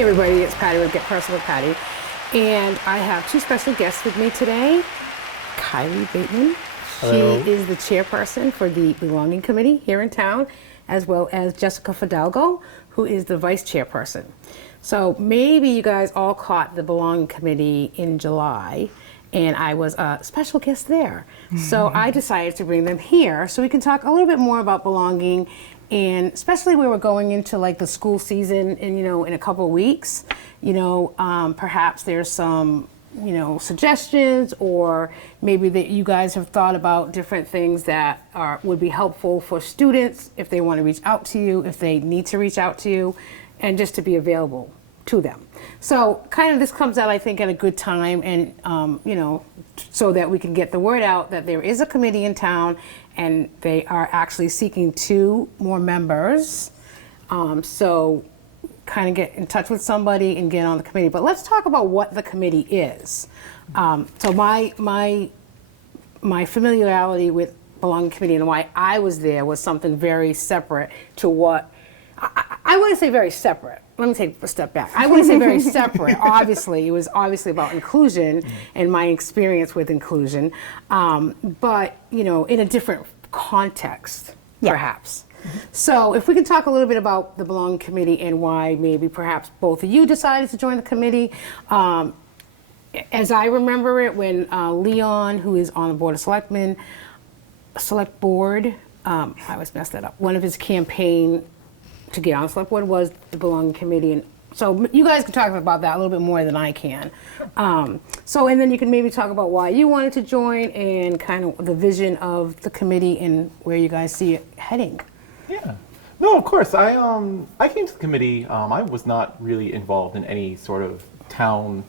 Hey everybody, it's Pattie with GetPersonalPattie, and I have two special guests with me today. Kylie Bateman. Hello. She is the chairperson for the Belonging Committee here in town, as well as Jessica Fidalgo, who is the vice chairperson. So maybe you guys all caught the Belonging Committee in July, and I was a special guest there. So I decided to bring them here so we can talk a little bit more about belonging, and especially where we're going into like the school season in, in a couple of weeks, perhaps there's some, suggestions, or maybe that you guys have thought about different things that would be helpful for students if they want to reach out to you, if they need to reach out to you, and just to be available to them. So kind of this comes out, I think, at a good time, and so that we can get the word out that there is a committee in town and they are actually seeking 2 more members. So kind of get in touch with somebody and get on the committee. But let's talk about what the committee is. So my familiarity with Belonging Committee and why I was there was something very separate to what, I wouldn't say very separate. Let me take a step back. I wouldn't say very separate. Obviously, it was obviously about inclusion and my experience with inclusion, but in a different context, perhaps. So if we can talk a little bit about the Belonging Committee and why maybe perhaps both of you decided to join the committee. As I remember it, when Leon, who is on the Board of Selectmen, Select Board, I always mess that up, one of his campaign to get on the Select Board was the Belonging Committee. And so you guys can talk about that a little bit more than I can. And then you can maybe talk about why you wanted to join and kind of the vision of the committee and where you guys see it heading. Yeah. No, of course. I came to the committee. I was not really involved in any sort of town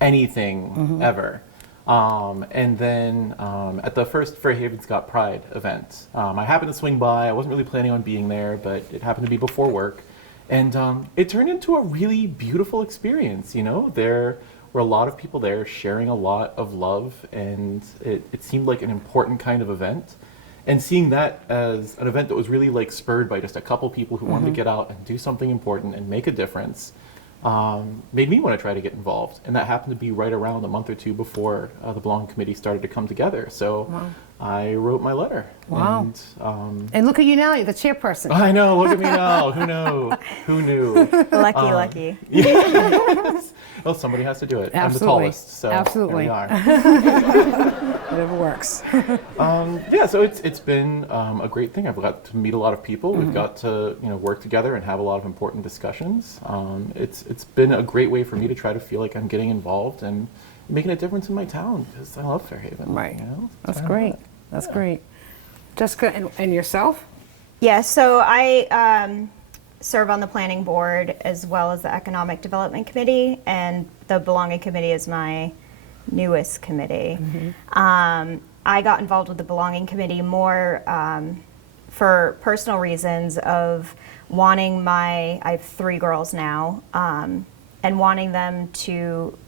anything ever. And then at the first Fairhaven Scott Pride event, I happened to swing by. I wasn't really planning on being there, but it happened to be before work. And it turned into a really beautiful experience. There were a lot of people there sharing a lot of love, and it seemed like an important kind of event. And seeing that as an event that was really like spurred by just a couple people who wanted to get out and do something important and make a difference, made me want to try to get involved. And that happened to be right around a month or 2 before the Belonging Committee started to come together. So I wrote my letter. Wow. And look at you now, you're the chairperson. I know, look at me now. Who knew? Lucky. Yes. Well, somebody has to do it. Absolutely. I'm the tallest, so Absolutely. here we are. Whatever works. So it's been a great thing. I've got to meet a lot of people. We've got to work together and have a lot of important discussions. It's been a great way for me to try to feel like I'm getting involved and making a difference in my town, because I love Fairhaven. Right. That's great. That's great. Jessica, and yourself? Yeah, so I serve on the planning board as well as the economic development committee, and the Belonging Committee is my newest committee. I got involved with the Belonging Committee more for personal reasons of wanting I have 3 girls now, and wanting them to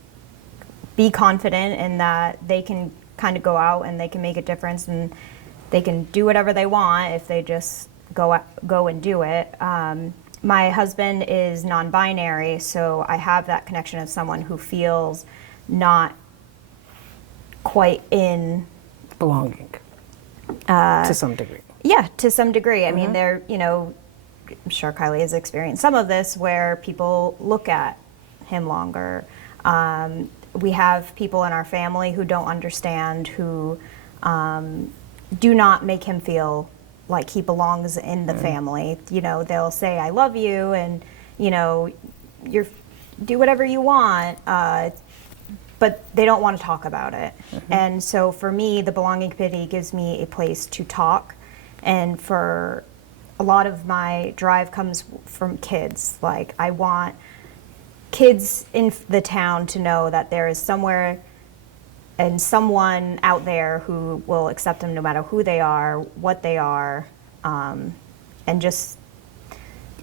be confident in that they can kind of go out and they can make a difference and they can do whatever they want if they just go and do it. My husband is non-binary, so I have that connection of someone who feels not quite in Belonging. To some degree. Yeah, to some degree. I mean, I'm sure Kylie has experienced some of this where people look at him longer. We have people in our family who don't understand, who do not make him feel like he belongs in the family. They'll say, I love you, and, you're do whatever you want, but they don't want to talk about it. And so for me, the Belonging Committee gives me a place to talk, and for a lot of my drive comes from kids. Like, I want kids in the town to know that there is somewhere and someone out there who will accept them no matter who they are, what they are, and just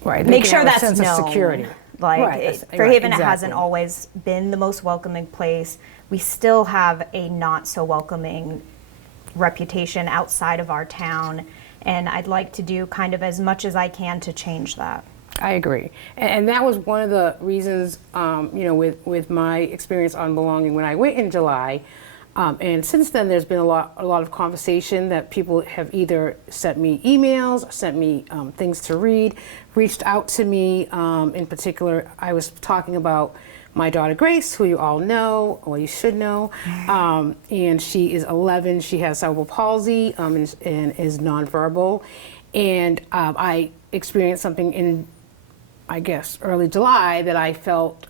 make sure that's sense known. Of security. Fairhaven hasn't always been the most welcoming place. We still have a not so welcoming reputation outside of our town, and I'd like to do kind of as much as I can to change that. I agree, and that was one of the reasons, with my experience on belonging when I went in July, and since then there's been a lot of conversation that people have either sent me emails, sent me things to read, reached out to me. In particular, I was talking about my daughter Grace, who you all know, or you should know, and she is 11. She has cerebral palsy and is nonverbal, and I experienced something in, I guess, early July that I felt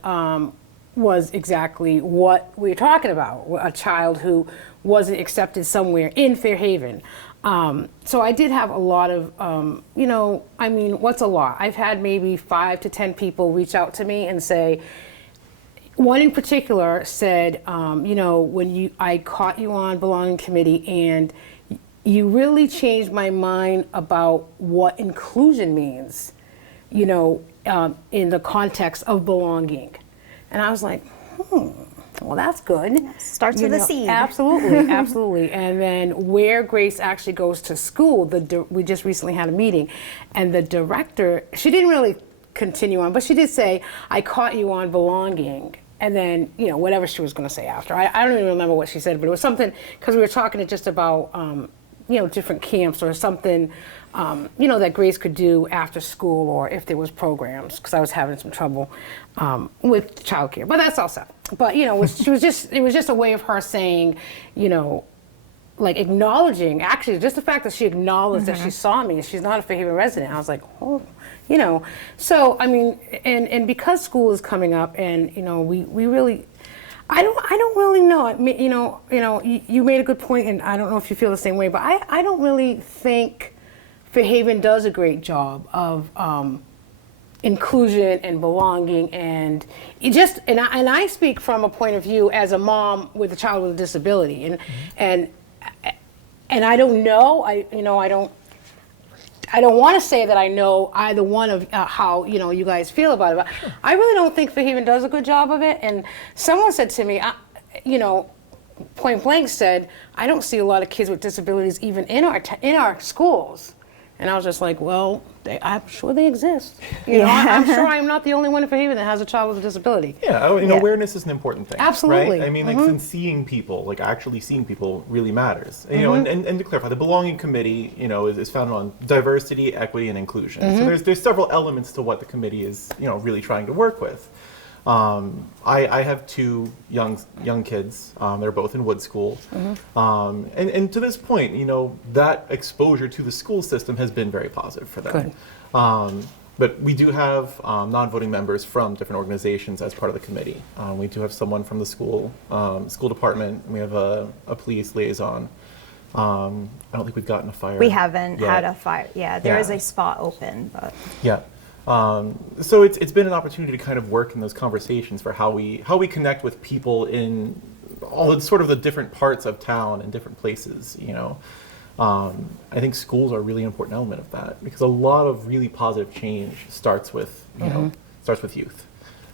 was exactly what we were talking about, a child who wasn't accepted somewhere in Fairhaven. So I did have a lot of, what's a lot? I've had maybe 5 to 10 people reach out to me and say, one in particular said, when I caught you on belonging committee and you really changed my mind about what inclusion means, in the context of belonging. And I was like, well, that's good. Starts with a seed. Absolutely, absolutely. And then where Grace actually goes to school, we just recently had a meeting, and the director, she didn't really continue on, but she did say, I caught you on belonging. And then, whatever she was going to say after. I don't even remember what she said, but it was something, because we were talking just about, different camps or something, that Grace could do after school or if there was programs, because I was having some trouble with childcare. But that's all set. But, it was just a way of her saying, like acknowledging, actually, just the fact that she acknowledged that she saw me. She's not a Fairhaven resident. I was like, oh, So, I mean, and because school is coming up, and we really, I don't really know. You made a good point, and I don't know if you feel the same way, but I don't really think Fairhaven does a great job of inclusion and belonging, and I speak from a point of view as a mom with a child with a disability, and I don't know. I don't want to say that I know either one of how you guys feel about it, but I really don't think Fairhaven does a good job of it. And someone said to me, point blank said, I don't see a lot of kids with disabilities even in our schools. And I was just like, well, I'm sure they exist. I'm sure I'm not the only one in Fairhaven that has a child with a disability. Yeah, awareness is an important thing. Absolutely. Right? I mean, since seeing people, actually seeing people really matters. And to clarify, the Belonging Committee, is founded on diversity, equity, and inclusion. So there's several elements to what the committee is, really trying to work with. I have 2 young kids. They're both in Wood School. And to this point, that exposure to the school system has been very positive for them. Good. But we do have non-voting members from different organizations as part of the committee. We do have someone from the school department, and we have a police liaison. I don't think we've gotten a fire. We haven't yet. had a fire. Yeah, there is a spot open, but. Yeah. So it's been an opportunity to kind of work in those conversations for how we connect with people in all the sort of the different parts of town and different places. I think schools are a really important element of that, because a lot of really positive change starts with youth.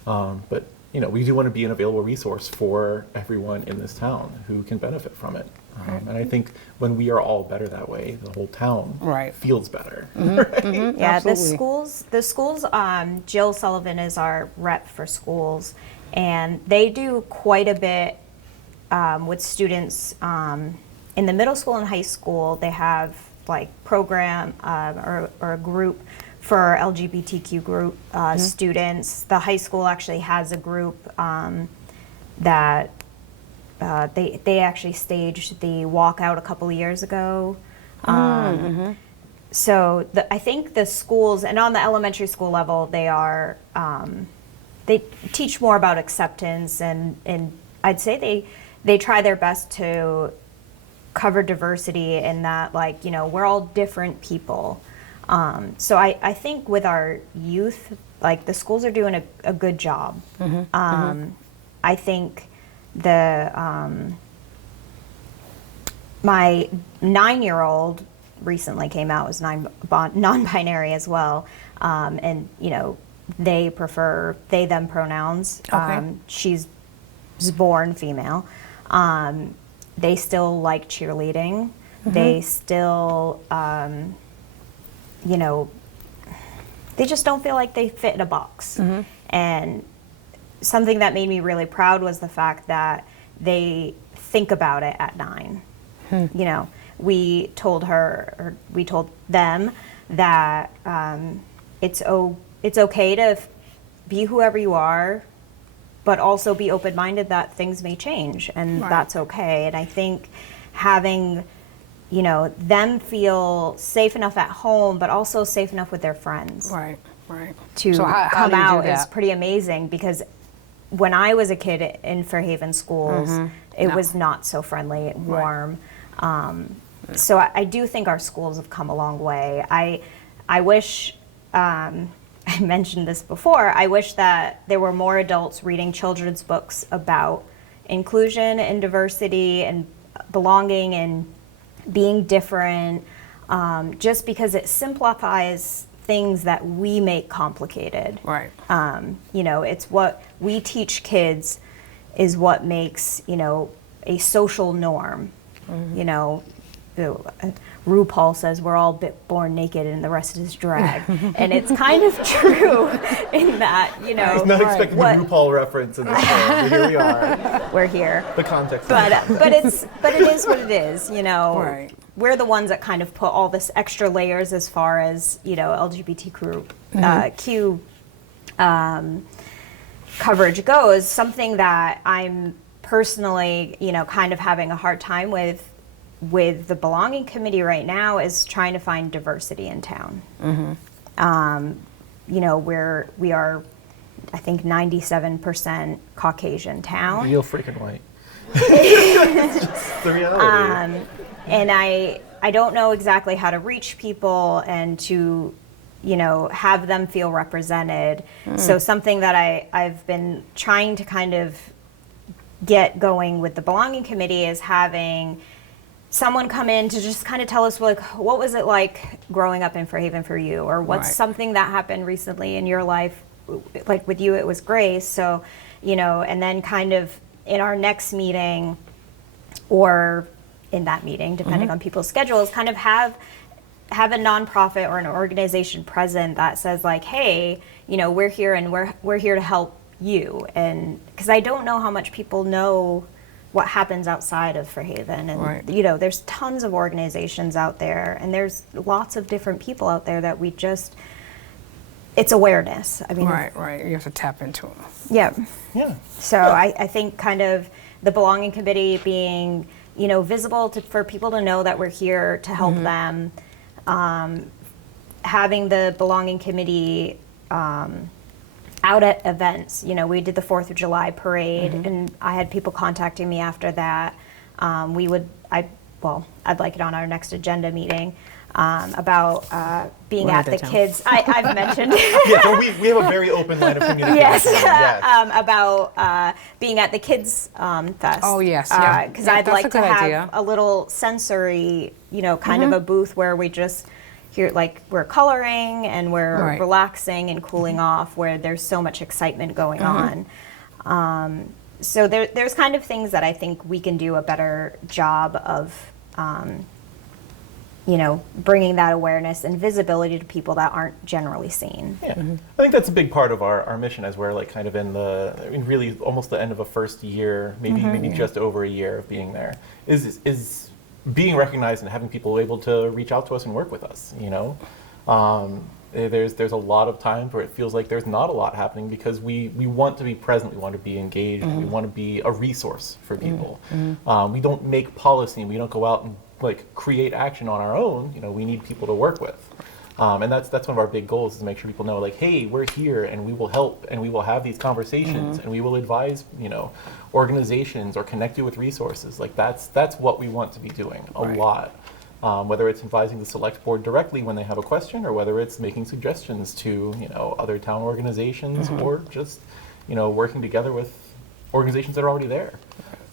But we do want to be an available resource for everyone in this town who can benefit from it. And I think when we are all better that way, the whole town feels better. Right? Yeah, Absolutely. the schools, Jill Sullivan is our rep for schools, and they do quite a bit with students in the middle school and high school. They have program or a group for LGBTQ group students. The high school actually has a group that they actually staged the walkout a couple of years ago. So I think the schools, and on the elementary school level, they teach more about acceptance, and I'd say they try their best to cover diversity in that, we're all different people. So I think with our youth, the schools are doing a good job. I think my 9-year-old recently came out as non-binary as well, and they prefer they/them pronouns. She's born female. They still like cheerleading. They still they just don't feel like they fit in a box. And something that made me really proud was the fact that they think about it at 9. You know, we told them that it's okay to be whoever you are, but also be open-minded that things may change, and that's okay. And I think having, you know, them feel safe enough at home, but also safe enough with their friends. Right. To So how come do you do out is that? pretty amazing, because when I was a kid in Fairhaven schools, it was not so friendly, warm. So I do think our schools have come a long way. I wish, I mentioned this before, I wish that there were more adults reading children's books about inclusion and diversity and belonging and being different, just because it simplifies things that we make complicated. Right. You know, it's what we teach kids is what makes, you know, a social norm. You know, RuPaul says we're all born naked and the rest is drag. And it's kind of true in that, you know. I was not expecting what- a RuPaul reference in this show, but here we are. We're here. The context. But it is what it is, you know. Right. We're the ones that kind of put all this extra layers as far as, you know, LGBTQ coverage goes. Something that I'm personally, you know, kind of having a hard time with the belonging committee right now is trying to find diversity in town. You know, we are, I think, 97% Caucasian town. Real freaking white. It's just the reality. And I don't know exactly how to reach people and to, you know, have them feel represented. So something that I've been trying to kind of get going with the belonging committee is having someone come in to just kind of tell us, like, what was it like growing up in Fairhaven for you? Or what's Right. something that happened recently in your life? Like with you, it was Grace. So, you know, and then kind of in our next meeting or in that meeting, depending on people's schedules, kind of have a nonprofit or an organization present that says, like, hey, you know, we're here and we're here to help you. And because I don't know how much people know what happens outside of Fairhaven. And, Right. you know, there's tons of organizations out there, and there's lots of different people out there that we just, it's awareness. I mean, Right. You have to tap into them. yeah. Yeah. So I think kind of the belonging committee being, you know, visible for people to know that we're here to help them. Having the belonging committee out at events. You know, we did the 4th of July parade, and I had people contacting me after that. I'd like it on our next agenda meeting about being We'll at write the that down. kids. I've mentioned. Yeah, so we have a very open line of communication. Yes, about being at the Kids Fest. Oh, yes, yeah. Because Yeah, I'd that's like a to good have idea. a little sensory, you know, kind of a booth where we just hear, like, we're coloring and we're Right. relaxing and cooling off, where there's so much excitement going on. So there's kind of things that I think we can do a better job of, you know, bringing that awareness and visibility to people that aren't generally seen. Yeah, I think that's a big part of our mission as we're, like, kind of in really almost the end of a first year, maybe just over a year of being there, is being recognized and having people able to reach out to us and work with us, you know. There's a lot of times where it feels like there's not a lot happening because we want to be present, we want to be engaged, we want to be a resource for people. We don't make policy, and we don't go out and, like, create action on our own. You know, we need people to work with. And that's one of our big goals, is to make sure people know, like, hey, we're here and we will help and we will have these conversations and we will advise, you know, organizations or connect you with resources. Like, that's what we want to be doing a lot. Whether it's advising the select board directly when they have a question, or whether it's making suggestions to, you know, other town organizations, or just, you know, working together with organizations that are already there.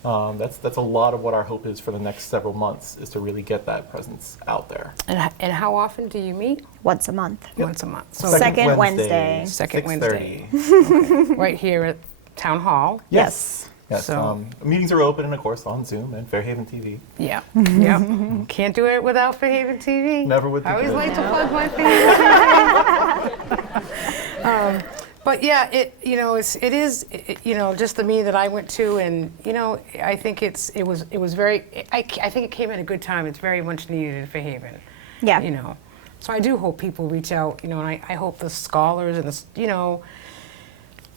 That's a lot of what our hope is for the next several months, is to really get that presence out there. And how often do you meet? Once a month. Once a month. So Second Wednesday. Second 6:30. right here at Town Hall. Yes. Yes, So- meetings are open, and of course on Zoom and Fairhaven TV. Yeah. Yeah. Can't do it without Fairhaven TV. Never would I think always of it. like to plug my favorite. But yeah, it is just the meeting that I went to, and I think it was very. I think it came at a good time. It's very much needed in Fairhaven. Yeah. So I do hope people reach out. And I hope the scholars and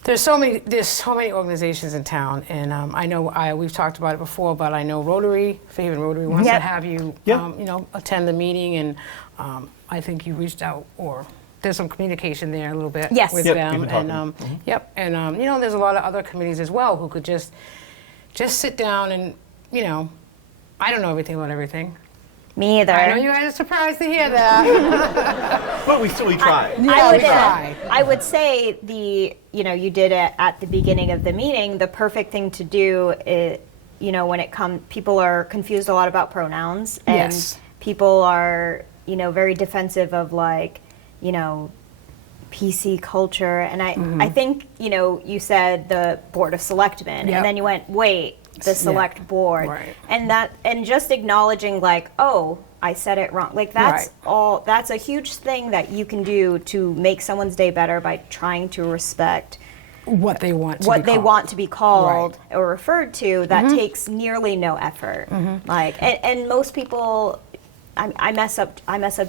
there's so many organizations in town, and I know we've talked about it before, but I know Fairhaven Rotary wants to have you attend the meeting, and I think you reached out, or there's some communication there a little bit with them, and there's a lot of other committees as well who could just sit down and I don't know everything about everything. Me either. I know you guys are surprised to hear that. But we try. I would say you did it at the beginning of the meeting. The perfect thing to do is, when it comes, people are confused a lot about pronouns, and people are, very defensive of PC culture. And I think, you said the Board of Selectmen, and then you went, wait, the select board, and just acknowledging oh, I said it wrong. That's a huge thing that you can do to make someone's day better by trying to respect what they want to be called or referred to. That takes nearly no effort. And most people, I mess up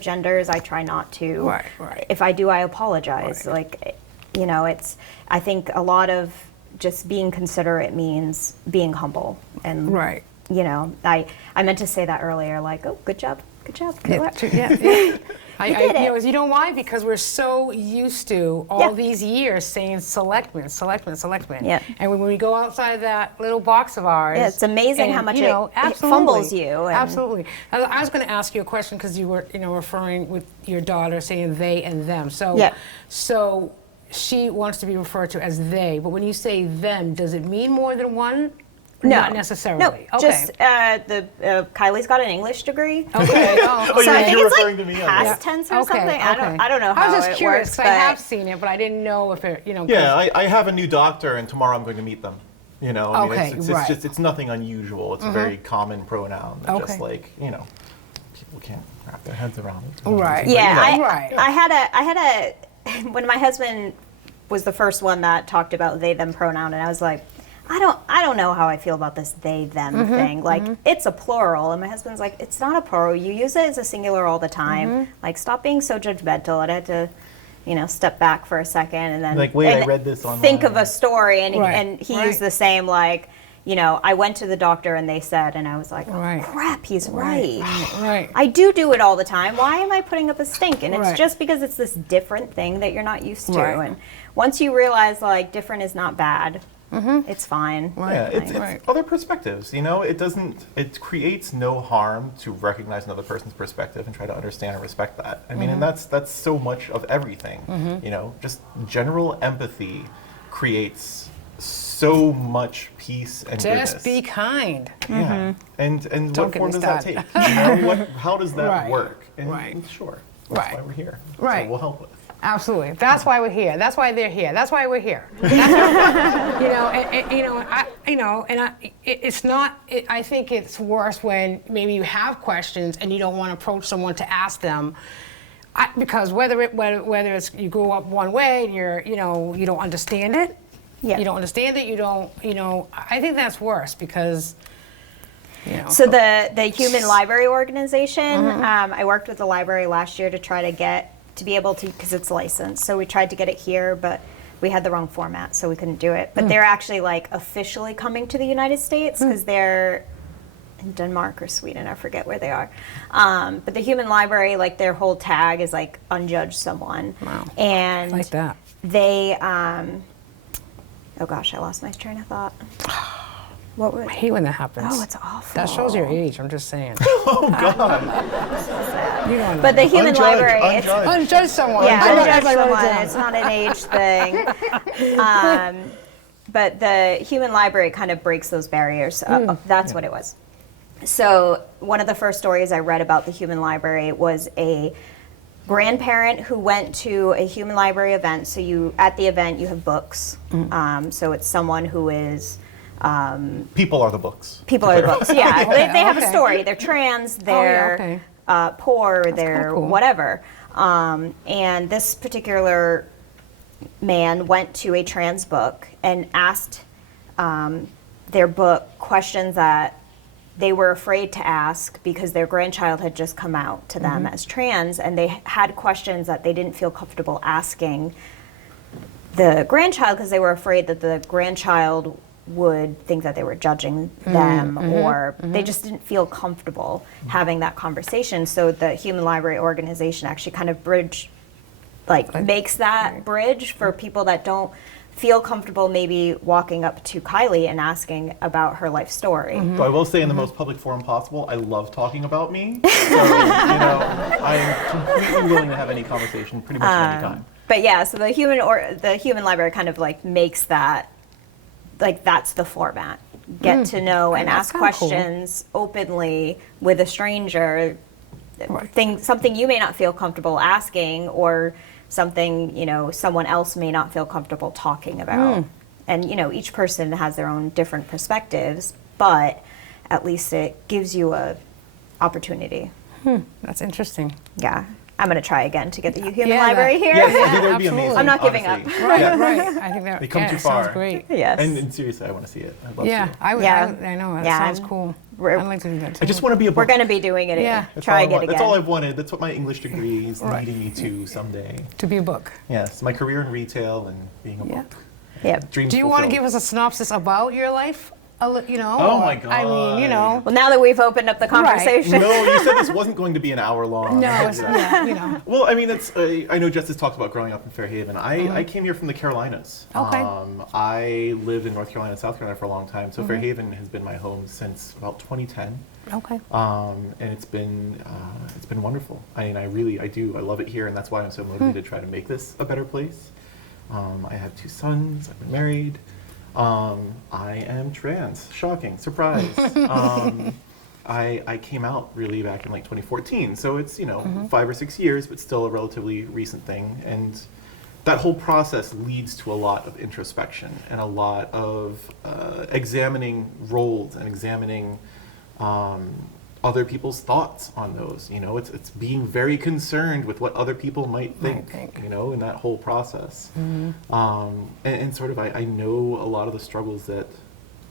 genders. I try not to. If I do, I apologize. It's, I think a lot of just being considerate means being humble, and I meant to say that earlier, oh, good job. You know why? Because we're so used to all these years saying selectmen. And when we go outside that little box of ours, it's amazing how much it fumbles you. Absolutely. I was going to ask you a question, because you were referring with your daughter saying they and them. So she wants to be referred to as they, but when you say them, does it mean more than one? No. Not necessarily. No, okay. Just Kylie's got an English degree. Okay. So I think it's past tense or something. I don't know how I was just curious, works, because I have seen it, but I didn't know if it, Yeah, I have a new doctor, and tomorrow I'm going to meet them. It's nothing unusual. It's a very common pronoun. Just people can't wrap their heads around it. Right. Yeah. I had a when my husband was the first one that talked about they them pronoun, and I was like, I don't know how I feel about this they them thing. It's a plural, and my husband's like, it's not a plural. You use it as a singular all the time. Stop being so judgmental. And I had to, step back for a second, and then I read this online. Think of a story, and he used the same I went to the doctor and they said, and I was like, oh, crap, he's right. I do it all the time. Why am I putting up a stink? And it's just because it's this different thing that you're not used to. And once you realize different is not bad, it's fine. Yeah, it's other perspectives. It creates no harm to recognize another person's perspective and try to understand and respect that. I mean, and that's so much of everything. Just general empathy creates so much peace and goodness. Just be kind. Yeah. And Don't what form does that take? How does that work? And sure. That's why we're here. So we'll help with. Absolutely. That's why we're here. That's why they're here. That's why we're here. It's not. I think it's worse when maybe you have questions and you don't want to approach someone to ask them, because whether it's you grew up one way and you don't understand it. Yeah. You don't understand it. You don't. I think that's worse, because. So the Human Library Organization, I worked with the library last year to try to be able to, because it's licensed. So we tried to get it here, but we had the wrong format, so we couldn't do it. But they're actually officially coming to the United States, because they're in Denmark or Sweden, I forget where they are. But the Human Library, their whole tag is unjudge someone. Wow. And I like that. They, oh gosh, I lost my train of thought. I hate when that happens. Oh, it's awful. That shows your age, I'm just saying. Oh, God. You don't know. But the Human Library, unjudge someone. Yeah, unjudge someone. It's not an age thing. But the Human Library kind of breaks those barriers. That's what it was. So one of the first stories I read about the Human Library was a grandparent who went to a Human Library event. So at the event you have books. So it's someone who is. People are the books. People are the books. Yeah, they have a story. They're trans. They're poor. They're cool. whatever. And this particular man went to a trans book and asked their book questions that they were afraid to ask because their grandchild had just come out to them as trans, and they had questions that they didn't feel comfortable asking the grandchild because they were afraid that the grandchild would think that they were judging them, or they just didn't feel comfortable having that conversation. So the Human Library Organization actually kind of makes that bridge for people that don't feel comfortable maybe walking up to Kylie and asking about her life story. So I will say in the most public forum possible, I love talking about me. So, I am completely willing to have any conversation pretty much at any time. But yeah, so the Human Library kind of like makes that, like that's the format. Get to know and ask questions openly with a stranger, something you may not feel comfortable asking, or something, someone else may not feel comfortable talking about. And, each person has their own different perspectives, but at least it gives you a opportunity. That's interesting. Yeah. I'm going to try again to get the Human Library here. Yes, I think that would be amazing. I'm not giving up. honestly. Right, Yeah. right. I think that They come too far. sounds great. Yes. And seriously, I want to see it. I'd love Yeah, to. I would. Yeah. I know. That Yeah, sounds I'm- cool. we're- I'd like to do that too. I just want to be a book. We're going to be doing it. Yeah. That's Trying all I it want. again. That's all I've wanted. That's what my English degree is Right. leading me to someday. to be a book. Yes, my career in retail and being a Yeah. book. Yep. Dreams Do you want to fulfilled. give us a synopsis about your life? Oh or- my I mean, God. Well, now that we've opened up the conversation. No, you said this wasn't going to be an hour long. No, it's not. Well, I mean, I know Justice talked about growing up in Fairhaven. I came here from the Carolinas. Okay. I lived in North Carolina and South Carolina for a long time, so Fairhaven has been my home since about 2010. Okay. And it's been wonderful. I mean, I love it here, and that's why I'm so motivated to try to make this a better place. I have 2 sons. I've been married. I am trans. Shocking. Surprise. I came out really back in like 2014, so it's 5 or 6 years, but still a relatively recent thing. And that whole process leads to a lot of introspection and a lot of examining roles and examining other people's thoughts on those. It's being very concerned with what other people might think. In that whole process. And sort of I know a lot of the struggles that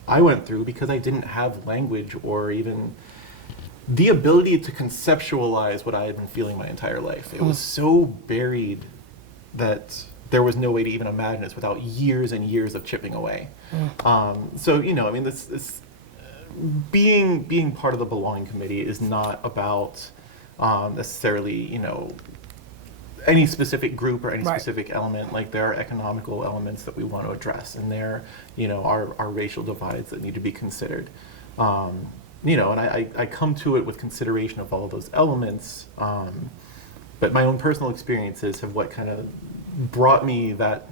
I went through because I didn't have language or even the ability to conceptualize what I had been feeling my entire life. It was so buried that there was no way to even imagine this without years and years of chipping away. So, I mean, this being part of the belonging committee is not about necessarily, any specific group or any Right. specific element. Like, there are economical elements that we want to address, and there, are racial divides that need to be considered. And I come to it with consideration of all of those elements, but my own personal experiences have what kind of brought me that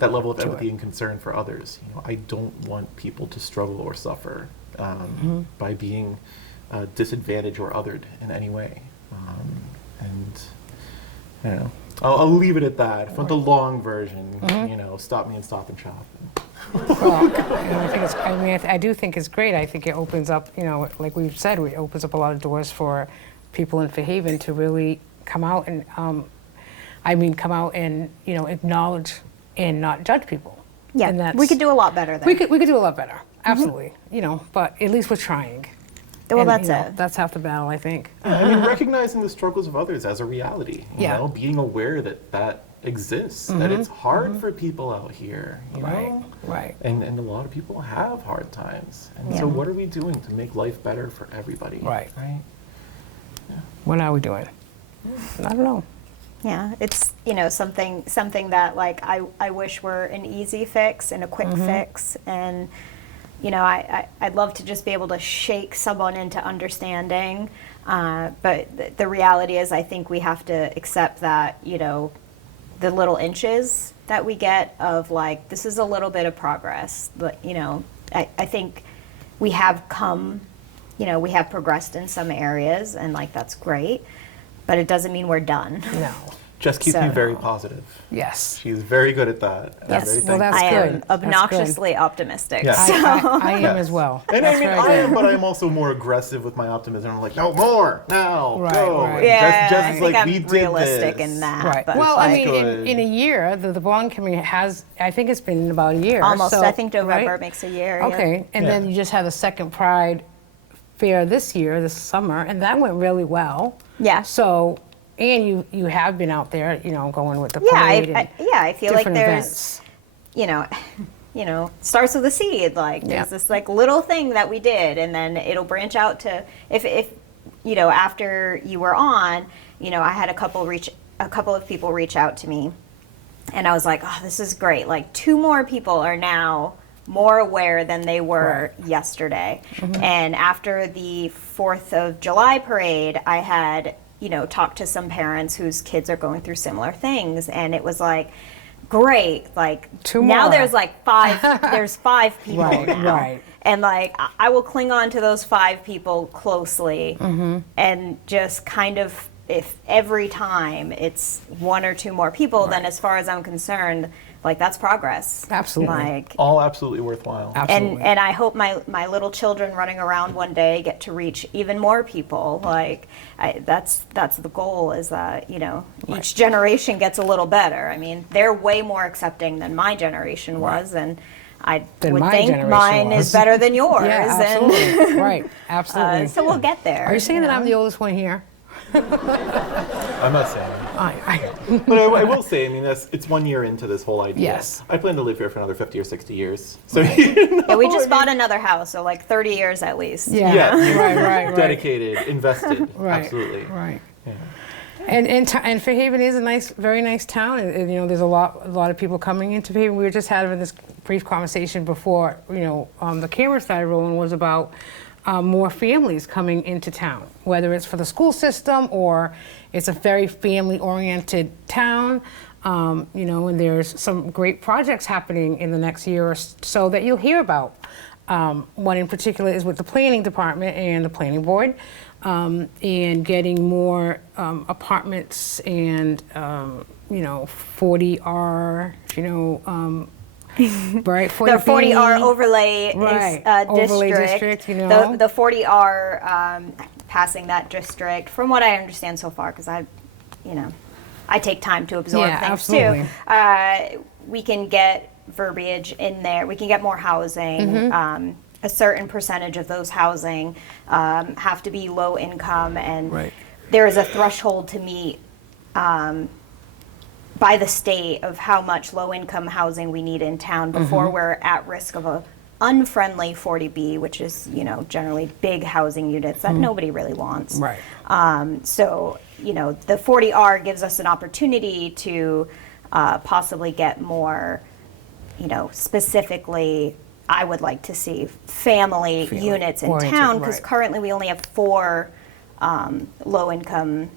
level of empathy and concern for others. I don't want people to struggle or suffer by being disadvantaged or othered in any way. And I don't know. I'll leave it at that. For the long version, stop me and Stop and Shop. Well, I do think it's great. I think it opens up, like we've said, it opens up a lot of doors for people in Fairhaven to really come out and, acknowledge and not judge people. Yeah, And we could do a lot better there. We could do a lot better, absolutely. But at least we're trying. Well, And, that's it. That's half the battle, I think. I mean, recognizing the struggles of others as a reality. Yeah. Being aware that exists, that it's hard for people out here. You know? Right. And a lot of people have hard times. And Yeah. so what are we doing to make life better for everybody? Right. Right? What are we doing? I don't know. Yeah, it's something that like I wish were an easy fix and a quick fix, and I'd love to just be able to shake someone into understanding, but the reality is I think we have to accept that the little inches that we get of like this is a little bit of progress, but I think we have come, we have progressed in some areas, and like that's great. But it doesn't mean we're done. No. Just keep So- me very positive. Yes. She's very good at that. and I'm Yes. very Well, that's I thankful. am good. That's good. obnoxiously optimistic. Yes. So. I am Yes. as well. And That's I mean, very I good. am, but I'm also more aggressive with my optimism. I'm like, no more, now, Right, go. right. And Yeah, just I think like, I'm we did realistic this. in that. Right. But Well, I mean, good. in a year, the belonging committee has, I think it's been about a year. almost, so, I think November right? makes a year. yeah. Okay, and then Yeah. you just had the second Pride Fair this year, this summer, and that went really well. Yeah. So, and you have been out there, going with the Yeah, parade and I feel like different there's, events. Starts with a seed. Like Yeah. there's this like little thing that we did, and then it'll branch out to if after you were on, I had a couple of people reach out to me, and I was like, oh, this is great. Like 2 more people are now more aware than they were yesterday. And after the 4th of July parade, I had talked to some parents whose kids are going through similar things, and it was like, great, like 2 now more. there's like 5 there's 5 people Right, now. right. And like I will cling on to those 5 people closely, and just kind of, if every time it's 1 or 2 more people, then as far as I'm concerned, like that's progress. Absolutely. Like, All absolutely worthwhile. Absolutely. and I hope my little children running around one day get to reach even more people. Like that's the goal, is that each generation gets a little better. I mean, they're way more accepting than my generation was, and I Than would my think generation mine was. is better than yours. Yeah, And absolutely. Right, absolutely. so we'll get there. Are you saying that I'm the oldest one here? I'm not saying that. I But I will say, I mean, it's 1 year into this whole idea. Yes. I plan to live here for another 50 or 60 years. So, Yeah, we just bought another house, so like 30 years at least. yeah. yeah, Right. dedicated, invested, Right. absolutely. Right. Yeah. And Fairhaven is a very nice town. And, there's a lot of people coming into Fairhaven. We were just having this brief conversation before, the camera started rolling, was about more families coming into town, whether it's for the school system or it's a very family-oriented town. And there's some great projects happening in the next year or so that you'll hear about. One in particular is with the planning department and the planning board, and getting more apartments and 40R, right? 40 The 40R overlay Right. district. Overlay district, The 40R passing that district, from what I understand so far, because I take time to absorb Yeah, things absolutely. too. We can get verbiage in there. We can get more housing. A certain percentage of those housing have to be low income, and Right. there is a threshold to meet by the state of how much low-income housing we need in town before we're at risk of a unfriendly 40B, which is, generally big housing units that nobody really wants. Right. So, the 40R gives us an opportunity to possibly get more, specifically, I would like to see family units in oriented, town, because right. currently we only have 4 low-income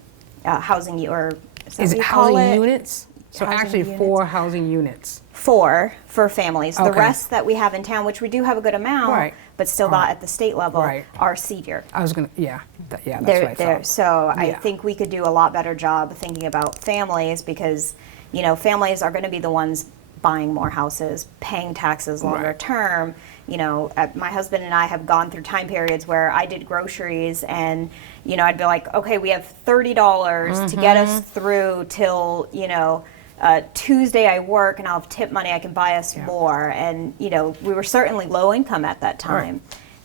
housing, or Is that it what you call housing it? units? So Housing actually units. 4 housing units. 4 for families. The Okay. rest that we have in town, which we do have a good amount, Right. but still not at the state level, Right. are senior. I was gonna, yeah, that's what I They're, thought. so I Yeah. think we could do a lot better job thinking about families, because, families are going to be the ones buying more houses, paying taxes longer Right. term. My husband and I have gone through time periods where I did groceries, and, I'd be like, okay, we have $30 to get us through till, Tuesday I work, and I'll have tip money, I can buy us more. And, we were certainly low income at that time.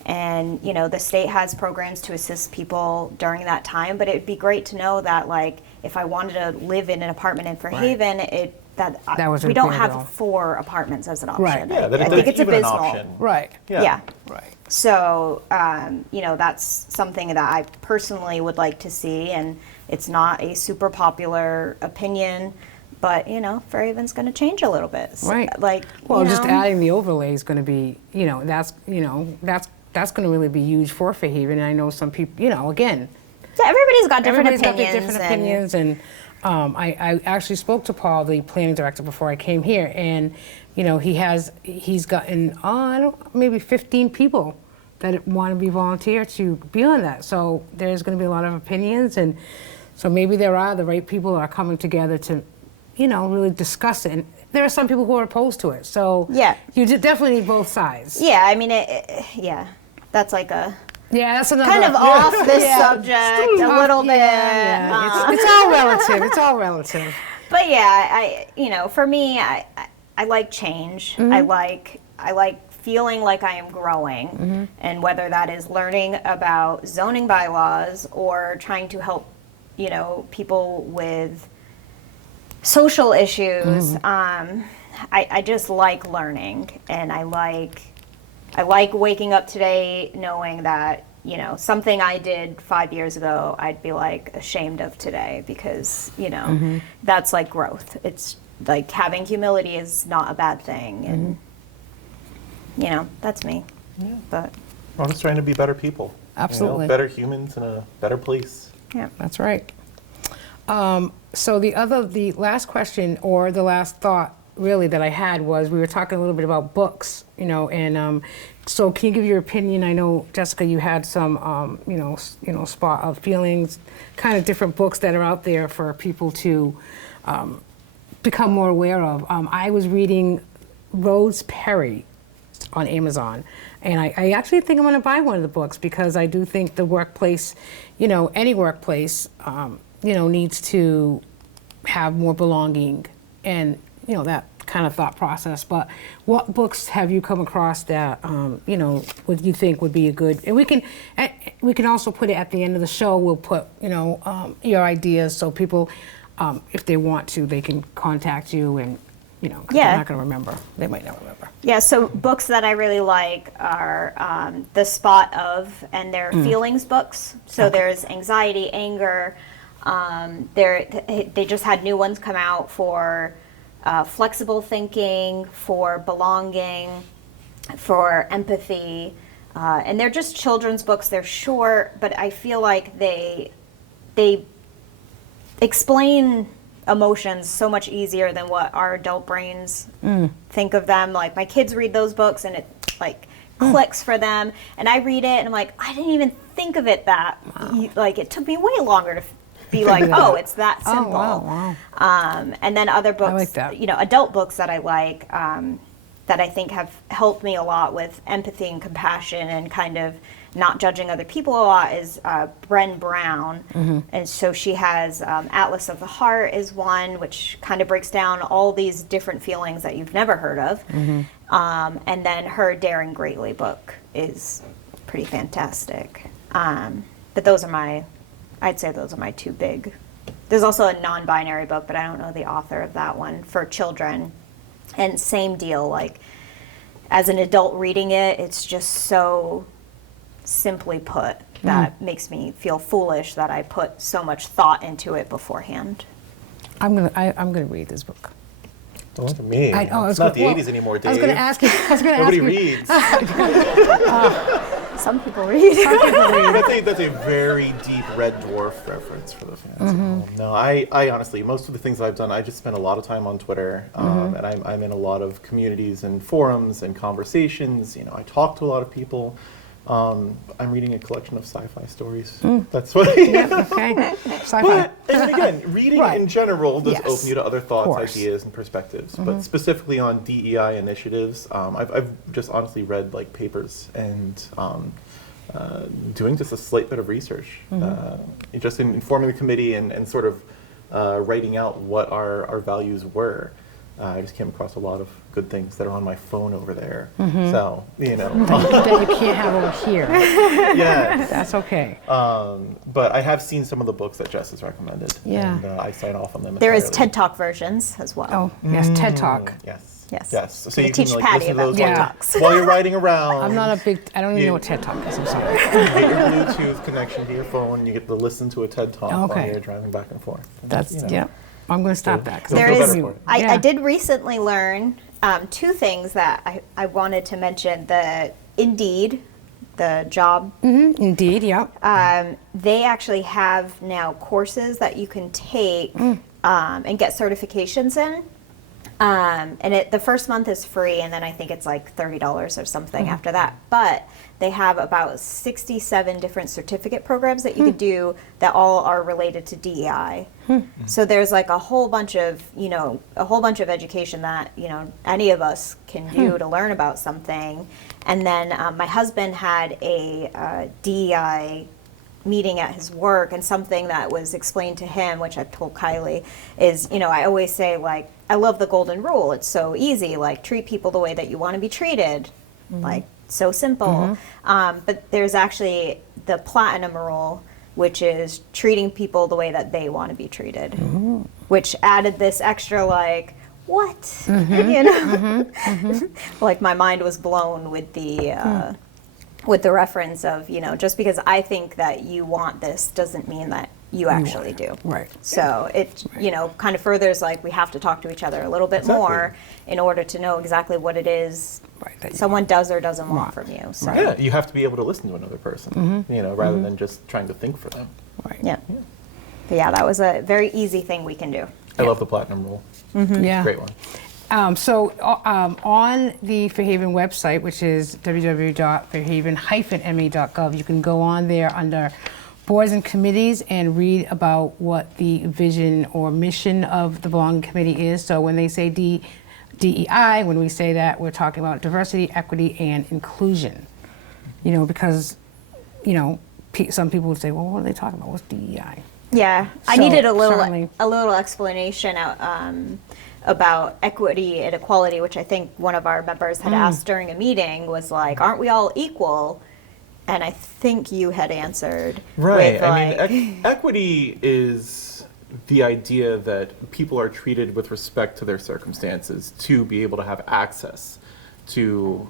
And, the state has programs to assist people during that time, but it'd be great to know that, like, if I wanted to live in an apartment in Fairhaven, That was we don't available. have 4 apartments as an option. Right. Yeah, that I it's think it's even an abysmal. option. Right. Yeah. Right. So, that's something that I personally would like to see, and it's not a super popular opinion, but, Fairhaven's going to change a little bit. So, Right. like, Well, you just know, adding the overlay is going to be, that's going to really be huge for Fairhaven. And I know some people, again, so everybody's got different everybody's got opinions. their different and- opinions. And I actually spoke to Paul, the planning director, before I came here, and he's gotten maybe 15 people that want to be volunteer to be on that. So there's going to be a lot of opinions, and So maybe there are the right people are coming together to, really discuss it. And there are some people who are opposed to it. So Yeah. you definitely need both sides. Yeah, I mean, that's like a Yeah, that's another kind of off this subject a little bit. Yeah. It's all relative. It's all relative. But yeah, for me, I like change. I like feeling like I am growing, and whether that is learning about zoning bylaws or trying to help, people with social issues. I just like learning, and I like waking up today knowing that, something I did 5 years ago, I'd be like ashamed of today because, that's like growth. It's like having humility is not a bad thing. And, that's me. Yeah. But We're just trying to be better people. Absolutely. Better humans in a better place. yeah. That's right. So the last question or the last thought really that I had was we were talking a little bit about books, and so can you give your opinion? I know, Jessica, you had some, spot of feelings, kind of different books that are out there for people to become more aware of. I was reading Rose Perry on Amazon, and I actually think I'm going to buy one of the books because I do think the workplace, any workplace, needs to have more belonging and, that kind of thought process. But what books have you come across that, would you think would be a good, and we can also put it at the end of the show, we'll put, your ideas so people, if they want to, they can contact you and, 'cause they're not going to remember. They might not remember. Yeah, so books that I really like are The Spot Of, and they're feelings books. So there's anxiety, anger. They just had new ones come out for flexible thinking, for belonging, for empathy. And they're just children's books. They're short, but I feel like they explain emotions so much easier than what our adult brains think of them. Like my kids read those books and it like clicks for them, and I read it and I'm like, I didn't even think of it that like it took me way longer to be like, oh, it's that simple. Oh, wow. And then other books, I like that. Adult books that I like that I think have helped me a lot with empathy and compassion and kind of not judging other people a lot is Bren Brown. And so she has Atlas of the Heart is one, which kind of breaks down all these different feelings that you've never heard of. And then her Daring Greatly book is pretty fantastic. But I'd say those are my two big. There's also a non-binary book, but I don't know the author of that one, for children. And same deal, like as an adult reading it, it's just so simply put that makes me feel foolish that I put so much thought into it beforehand. I'm gonna read this book. Don't look at me. It's not the 80s anymore, Dave. I was gonna ask you. Nobody reads. Some people read. That's a very deep Red Dwarf reference for the fans. No, I honestly, most of the things I've done, I just spend a lot of time on Twitter, and I'm in a lot of communities and forums and conversations. I talk to a lot of people. I'm reading a collection of sci-fi stories. That's what. Okay. Sci-fi. But and again, reading in general does Yes. open you to other thoughts, course. ideas, and perspectives. But specifically on DEI initiatives, I've just honestly read like papers and doing just a slight bit of research, just in informing the committee and sort of writing out what our values were. I just came across a lot of good things that are on my phone over there. So, That you can't have over here. yeah. That's okay. But I have seen some of the books that Jess has recommended. Yeah. And I sign off on them. There is entirely. TED Talk versions as well. Oh, yes, TED Talk. Yes. Yes. Yes. So I you teach can Patty listen to about those TED Yeah. Talks. while you're riding around. I don't even know what TED Talk is. I'm sorry. You get your Bluetooth connection to your phone. You get to listen to a TED Talk Okay. while you're driving back and forth. And That's you know. I'm going to stop that. 'cause You'll There feel is. better for it. I did recently learn two things that I wanted to mention. The Indeed, the job, Indeed, yeah. they actually have now courses that you can take and get certifications in. And the first month is free, and then I think it's like $30 or something after that. But they have about 67 different certificate programs that you could do that all are related to DEI. So there's like a whole bunch of education that any of us can do to learn about something. And then my husband had a DEI meeting at his work, and something that was explained to him, which I've told Kylie, is I always say, like, I love the golden rule. It's so easy, like, treat people the way that you want to be treated, like, so simple. But there's actually the platinum rule, which is treating people the way that they want to be treated, which added this extra, like, what? Like, my mind was blown with the reference of, just because I think that you want this doesn't mean that you actually do. Right. So it, kind of furthers, like, we have to talk to each other a little bit more in order to know exactly what it is that someone does or doesn't want from you. So. Yeah, you have to be able to listen to another person, rather than just trying to think for them. Right. Yeah. But yeah, that was a very easy thing we can do. I love the platinum rule. Yeah. Great one. So on the Fairhaven website, which is www.fairhaven-me.gov, you can go on there under boards and committees and read about what the vision or mission of the Belonging Committee is. So when they say DEI, when we say that, we're talking about diversity, equity, and inclusion. Because, some people would say, well, what are they talking about? What's DEI? Yeah, I So, needed certainly. a little explanation about equity and equality, which I think one of our members had asked during a meeting, was like, aren't we all equal? And I think you had answered. Right. With, I mean, equity is the idea that people are treated with respect to their circumstances to be able to have access to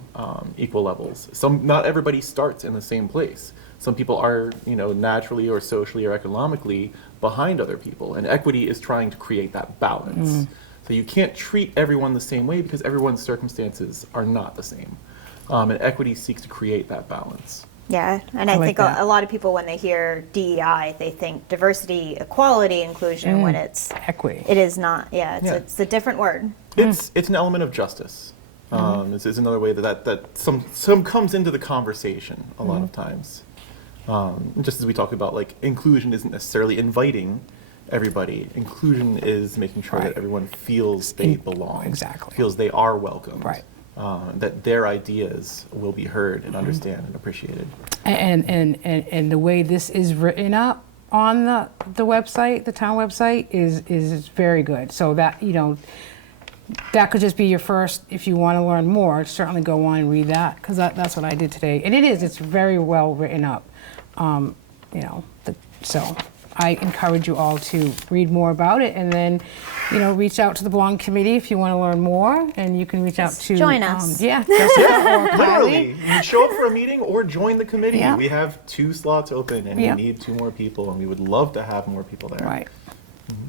equal levels. Not everybody starts in the same place. Some people are, naturally or socially or economically behind other people, and equity is trying to create that balance. So you can't treat everyone the same way because everyone's circumstances are not the same. And equity seeks to create that balance. Yeah, and I like think that. a lot of people, when they hear DEI, they think diversity, equality, inclusion, when it's Equity. It is not. Yeah, it's a different word. It's an element of justice. This is another way that some comes into the conversation a lot of times. Just as we talk about, like, inclusion isn't necessarily inviting everybody. Inclusion is making sure that everyone feels they belong. Exactly. Feels they are welcomed. Right. That their ideas will be heard and understood and appreciated. And the way this is written up on the website, the town website, is very good. So that, that could just be your first, if you want to learn more, certainly go on and read that, because that's what I did today. And it's very well written up. So I encourage you all to read more about it, and then, reach out to the Belonging Committee if you want to learn more, and you can reach out to join us. Jessica or Literally, Kylie. you show up for a meeting or join the committee. Yeah. We have 2 slots open, and Yeah. we need 2 more people, and we would love to have more people there. Right.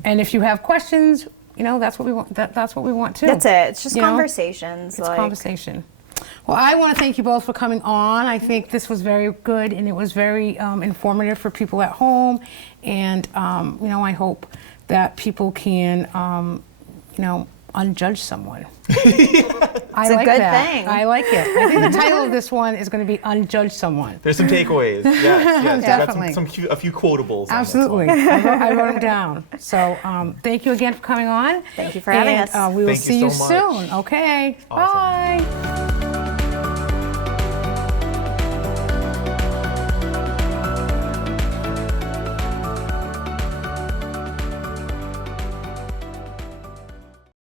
And if you have questions, that's what we want. That's what we want too. That's it. It's just You know? conversations. It's conversation. Well, I want to thank you both for coming on. I think this was very good, and it was very informative for people at home. And, I hope that people can, unjudge someone. I a like good that. thing. I like it. I think the title of this one is going to be Unjudge Someone. There's some takeaways. Yes. Definitely. We've got a few quotables. Absolutely. On this one. I wrote them down. So thank you again for coming on. Thank you for having us. We will Thank you see you so much. soon. Okay. Awesome. Bye.